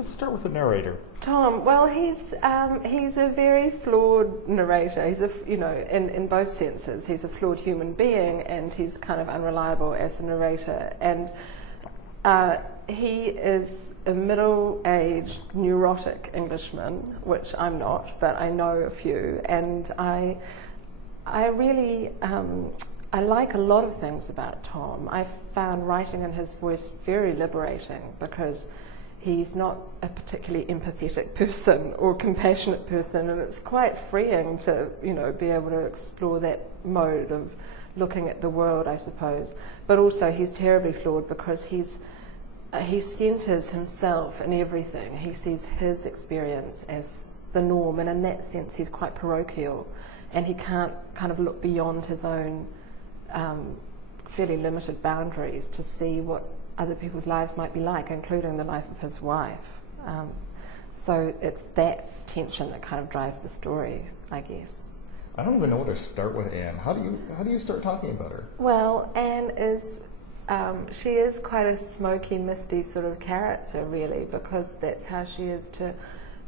Let's start with the narrator. Tom, well, he's a very flawed narrator. He's in both senses. He's a flawed human being, and he's kind of unreliable as a narrator. And he is a middle-aged, neurotic Englishman, which I'm not, but I know a few. And I really I like a lot of things about Tom. I found writing in his voice very liberating because he's not a particularly empathetic person or compassionate person, and it's quite freeing to, be able to explore that mode of looking at the world, I suppose. But also he's terribly flawed because he centres himself in everything. He sees his experience as the norm, and in that sense he's quite parochial, and he can't kind of look beyond his own fairly limited boundaries to see what other people's lives might be like, including the life of his wife. So it's that tension that kind of drives the story, I guess. I don't even know where to start with Anne. How do you start talking about her? Well, Anne is she is quite a smoky, misty sort of character, really, because that's how she is to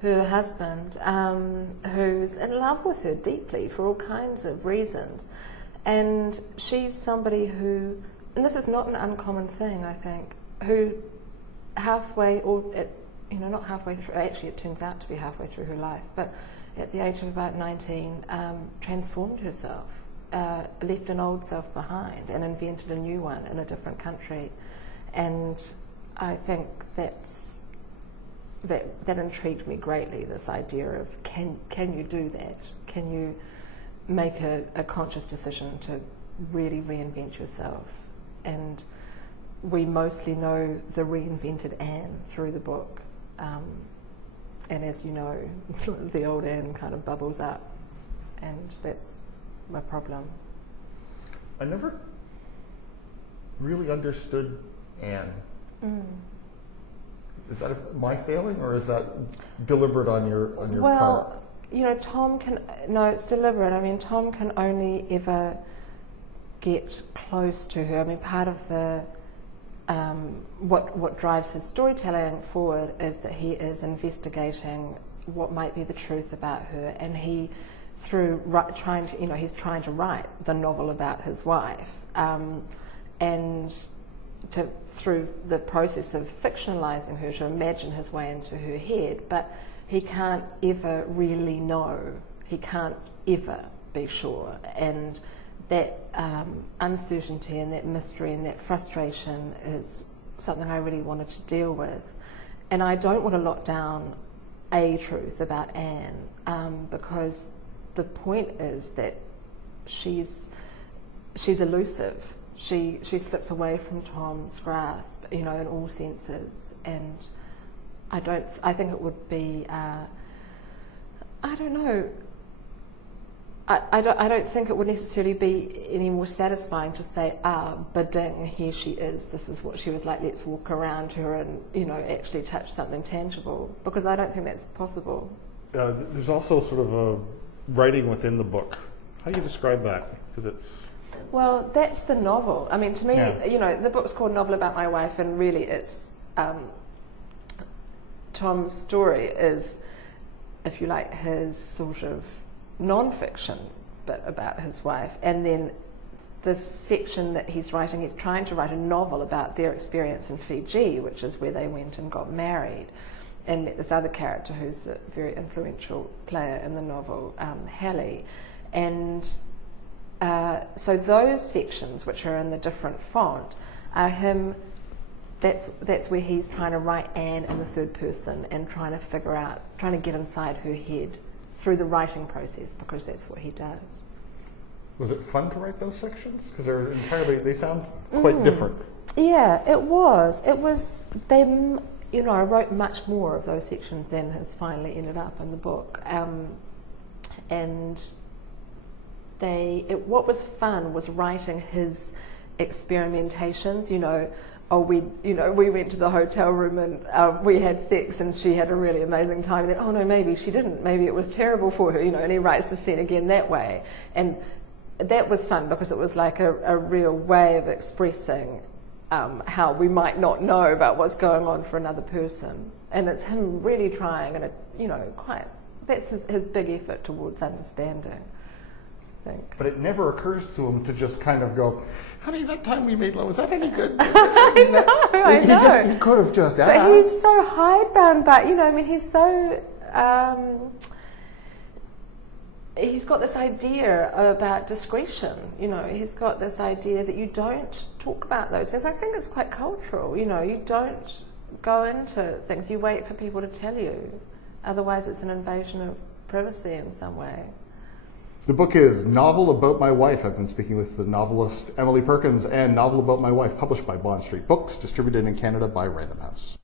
her husband, who's in love with her deeply for all kinds of reasons. And she's somebody who, and this is not an uncommon thing, I think, who halfway, not halfway through, actually it turns out to be halfway through her life, but at the age of about 19, transformed herself, left an old self behind and invented a new one in a different country. And I think that intrigued me greatly, this idea of can you do that? Can you make a conscious decision to really reinvent yourself? And we mostly know the reinvented Anne through the book. And as you know, the old Anne kind of bubbles up, and that's my problem. I never really understood Anne. Is that my failing, or is that deliberate on your part? Well, Tom it's deliberate. I mean, Tom can only ever get close to her. I mean, part of the what drives his storytelling forward is that he is investigating what might be the truth about her, and he's trying to write the novel about his wife, and through the process of fictionalizing her, to imagine his way into her head. But he can't ever really know. He can't ever be sure. And that uncertainty and that mystery and that frustration is something I really wanted to deal with. And I don't want to lock down a truth about Anne, because the point is that she's elusive. She slips away from Tom's grasp, in all senses. And I think it would be, I don't know. I don't think it would necessarily be any more satisfying to say, ba-ding, here she is, this is what she was like, let's walk around her and, actually touch something tangible, because I don't think that's possible. There's also sort of a writing within the book. How do you describe that? Because well, that's the novel. I mean, to me, the book's called Novel About My Wife, and really it's Tom's story is, if you like, his sort of non-fiction bit about his wife, and then the section that he's writing, he's trying to write a novel about their experience in Fiji, which is where they went and got married, and met this other character who's a very influential player in the novel, Hallie. And so those sections, which are in the different font, are him. That's where he's trying to write Anne in the third person and trying to get inside her head through the writing process, because that's what he does. Was it fun to write those sections? Because they sound quite different. Yeah, it was. I wrote much more of those sections than has finally ended up in the book. And what was fun was writing his experimentations. We went to the hotel room and we had sex and she had a really amazing time. And then, oh no, maybe she didn't. Maybe it was terrible for her, and he writes the scene again that way. And that was fun because it was like a real way of expressing how we might not know about what's going on for another person. And it's him really trying, and that's his big effort towards understanding, I think. But it never occurs to him to just kind of go, honey, that time we made love, was that any good? I know. He could have just asked. But he's so hidebound, but, he's so... he's got this idea about discretion, he's got this idea that you don't talk about those things. I think it's quite cultural, you don't go into things, you wait for people to tell you, otherwise it's an invasion of privacy in some way. The book is Novel About My Wife. I've been speaking with the novelist Emily Perkins, and Novel About My Wife, published by Bond Street Books, distributed in Canada by Random House.